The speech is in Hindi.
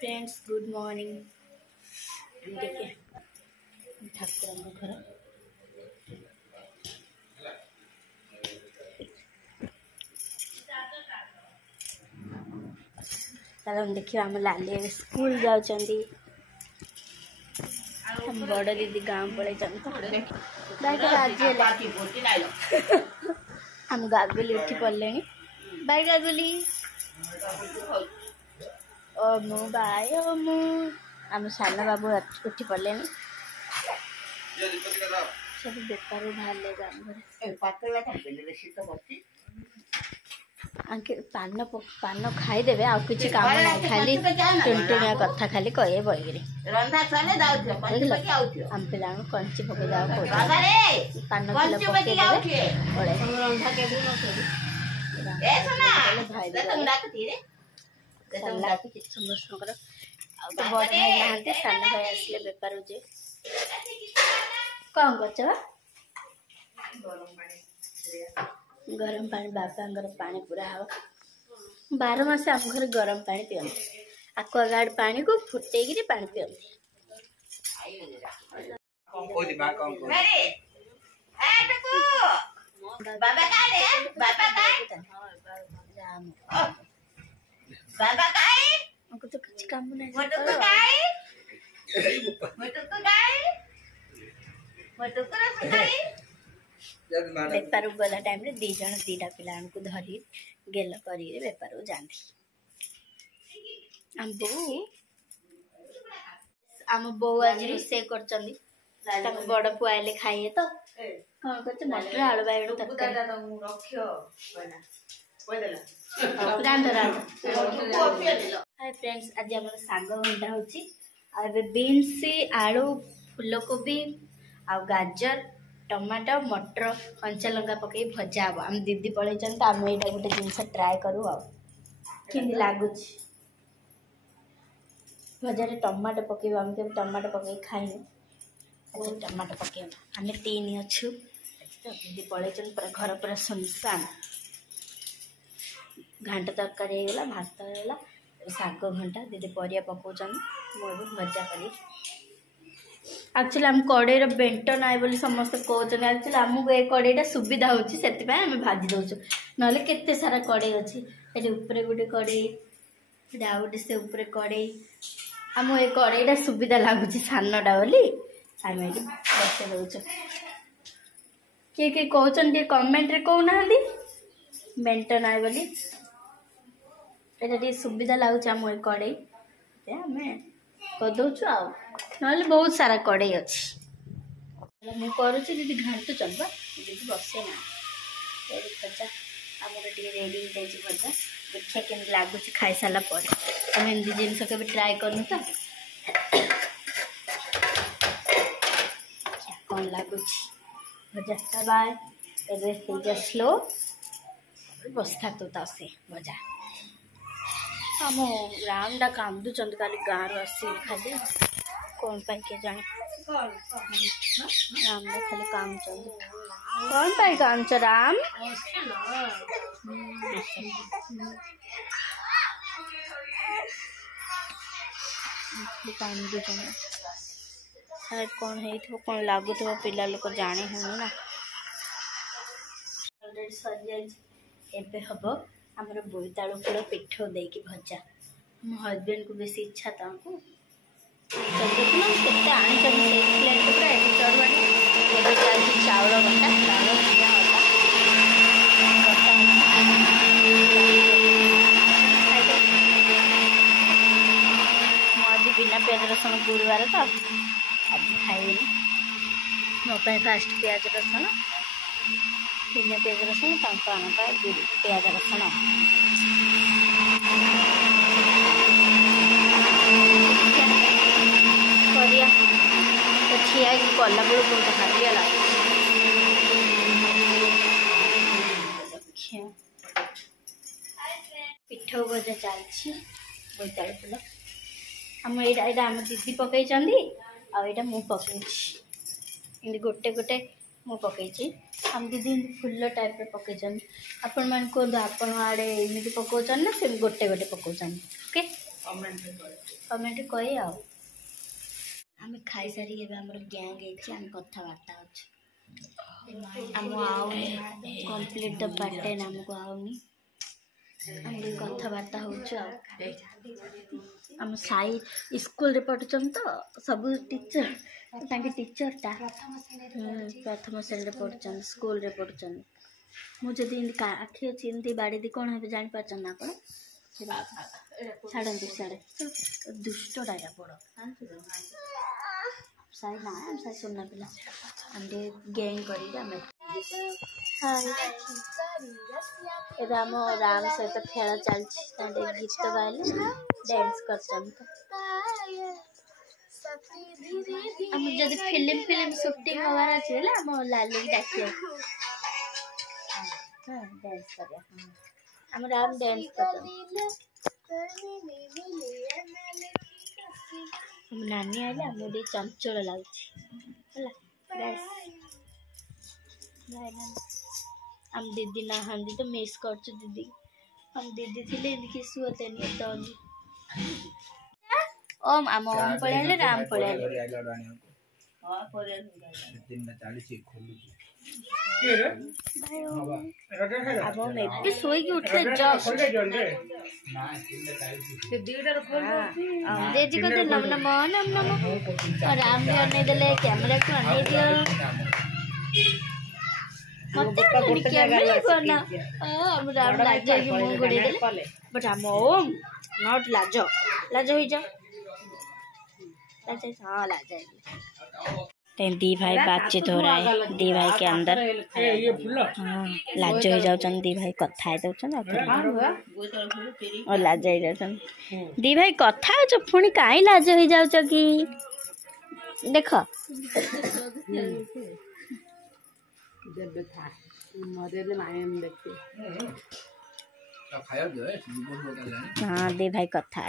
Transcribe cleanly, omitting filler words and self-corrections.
Friends good morning. देखिए ठाकुर घर चलो देखिए आम लाली स्कूल जाऊँगी। बड़ दीदी गाँव पड़े आम गागुली उठी पड़े बाय गागुली ओ मु बाय ओ मु आम सान बाबू उठी पड़े सब बेपार बाहर पान पान खाईदेवे आ कि काम ना खाली टुनटुनिया कथा खाली कहे बही आम पिला कंची पकई पान समस्त बड़ भाई नहांती सान भाई आसले बेपार जे कौन कर गरम पानी बापा पानी पूरा हम 12 मास आम घर गरम पानी पियंती आक्वागार्ड पानी को फुटे पानी पियंती। तो कुछ काम नहीं बेपार गला टाइम रे 2 जन 2टा पिला को धरी गेल करी बेपार जाती। आम बो आज रोसे कर बड़ पु आइले खाइए तो कौन कर मटर आलू बैगण तरकारी हाय फ्रेंड्स आज आम साग भंडा हो बीन्स आलू फूलकोबी आ गाजर टमाटो मटर कंचा लंका पकई भजा हम आम दीदी पलि आम यहाँ गोटे जिनस ट्राए करूँ कि लगुच भजार टमाटो पकई आम के टमाटो पकई खाइनु। अच्छा टमाटो पकई आम 3 अच्छु दीदी पलि पूरा घर पूरा सुनसान घाट तरकारी होगा भात होगा साग घंटा दीदी परिया पकाउछन मुझे भजा करी एक्चुअली आम कड़े बेंट ना बोली समस्त कहते एक्चुअली आमको ये कड़ेटा सुविधा होची आम भाजी दौचु ना केते सारा कड़े अच्छी ऊपर गोटे कड़े गोटे से ऊपर कड़े आम ये कड़ेटा सुविधा लगुच सानटा बोली आम ये बस दौचु किए किए कहते कमेंट रे कहना बेंट ना बोली ये सुविधा लगुच आम ये कड़े आम करदौचु आ बहुत सारा कड़े अच्छी मुझे करुच्ची दीदी घाटुन बा दीदी बसे ना भजा आमर रेडी हो जाए भजा देखिए केमती लगुच खाई सारा पर आम एमती जिनस के ट्राए करूँ तो कौन लगुच भजा बाय ए स्लो बस था तो से भजा आम रामडा कांदुचंद खाली गाँव आसी खाली कौन पाई के जाने राम खाली काम चल कौन पाई काम च राम कांदुचंद शायद कौन है कौन लगुथ पिला लोक जाने हूँ ना ऑलरेडी सर जाए हम आमर बोईतालु फूल पिठ देकी भजा मो हजबैंड को बेसी इच्छा तांको केते आनी चाउल बटा चाउल भजा आज बिना प्याज रसुण गुरुवार तो आज खाइबी मो फास्ट प्याज रसुण बिना प्याज रसुण प्याज रसुण ठिया कला बेलू बहुत हालिया लगे पिठ भजा चलती बोईतालु फूल आम यहाँ आम दीदी पकई आईटा मु पकई गोटे गोटे मु पकई आम दीदी फुल टाइप पकई आपण मान कहते आपण आड़े एमती पकाउन ना से गोटे गोटे पकाउन ओके। कमेंट कहे आ आम खाई सारी आम गैंग आम कथबार्ता आम आउनी कंप्लीट द पैटर्न आमको आउनी आम कथबार्ता होम साई स्कूल रे पढ़ुचन तो सब टीचर टीचरटा प्रथम श्रेणी पढ़ुचन स्कूल रे पढ़ुचन मुझे आखि अच्छी एमती बाड़ी कौन है जापार ना कौन छाड़ू साड़े दुष्टा बड़ साई ना साई सुनना पिला आम गैंग कर राम सहित खेल चलती गीत गाइले डांस कर जब फिल्म शूटिंग हमार अच्छे आम लालू डाक डांस कर आम राम डांस कर नानी आइले आम चंचल लगे हम दीदी ना दी तो मिस कर दीदी हम दीदी थी शुते ओम आम ओम पड़े राम पड़े अब सोई उठे देजी को नम नम नम नम और राम भी अने देले कैमरा को अने दियो मत कैमरा को ना हम राम लाज के मुंह गुड़ी देले बट हम ओम नॉट लाज लाज होई जा लाज हां लाज दी भाई बातचीत हो रहा है दी भाई के अंदर लाज हो जाऊन दी भाई कथा और लाज हो जाऊन दी भाई कथा पुणी कहीं लाज हो जाऊच कि देख हाँ दी भाई कथा